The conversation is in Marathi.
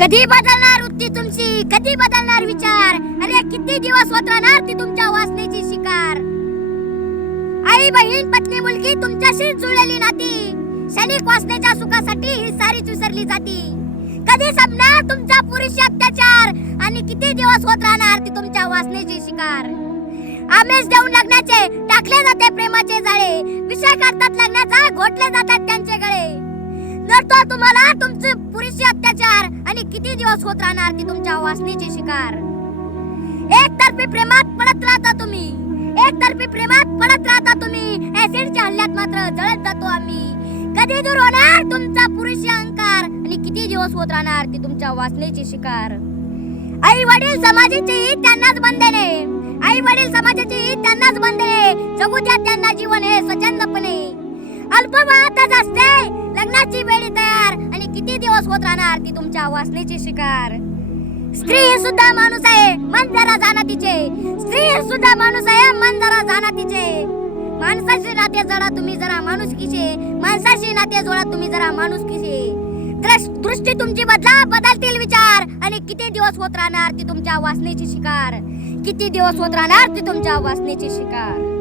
कधी बदलणार वृत्ती तुमची, कधी बदलणार विचार? अरे किती दिवस होत राहणार ती तुमच्या वासनेची शिकार? आई बहीण पत्नी मुलगी तुमच्याशी जुळलेली नाती, क्षणिक वासनेच्या सुखासाठी ही सारीच विसरली जाती. कधी संपणार तुमचा पुरुषी अत्याचार आणि किती दिवस होत राहणार ती तुमच्या वासनेची शिकार? आमेश देऊन लग्नाचे टाकले जाते प्रेमाचे जाळे, विषय करतात लग्नाचा घोटले जातात त्यांचे गळे. नडतो तुम्हाला तुमचे पुरुषी अत्याचार आणि किती दिवस होत राहणार ती तुमच्या वासनेची शिकार? एकतर्फी प्रेमात पडत राहता तुम्ही, एकतर्फी प्रेमात पडत राहता तुम्ही, ऍसिडच्या हल्ल्यात मात्र जळत जातो आम्ही. कधी दूर होणार तुमचा पुरुषी अहंकार आणि किती दिवस होत राहणार ती तुमच्या वासनेची शिकार? आई वडील समाजाची त्यांनाच बंधने, आई वडील समाजाची त्यांनाच बंधने, जगू द्या त्यांना जीवन हे स्वच्छंदपणे. अल्प वयातच असते लग्नाची वेळी तयार आणि किती दिवस होत राहणार ती तुमच्या वासनेची शिकार? स्त्री सुद्धा माणूस आहे मन जरा जाणा तिचे, स्त्री सुद्धा माणूस आहे मन जरा जाणा तिचे. माणसाशी नाते जोडा तुम्ही जरा माणुसकीचे, माणसाशी नाते जोडा तुम्ही जरा माणुसकीचे. दृष्टी तुमची बदला बदलतील विचार आणि किती दिवस होत राहणार ती तुमच्या वासनेची शिकार? किती दिवस होत राहणार ती तुमच्या वासनेची शिकार?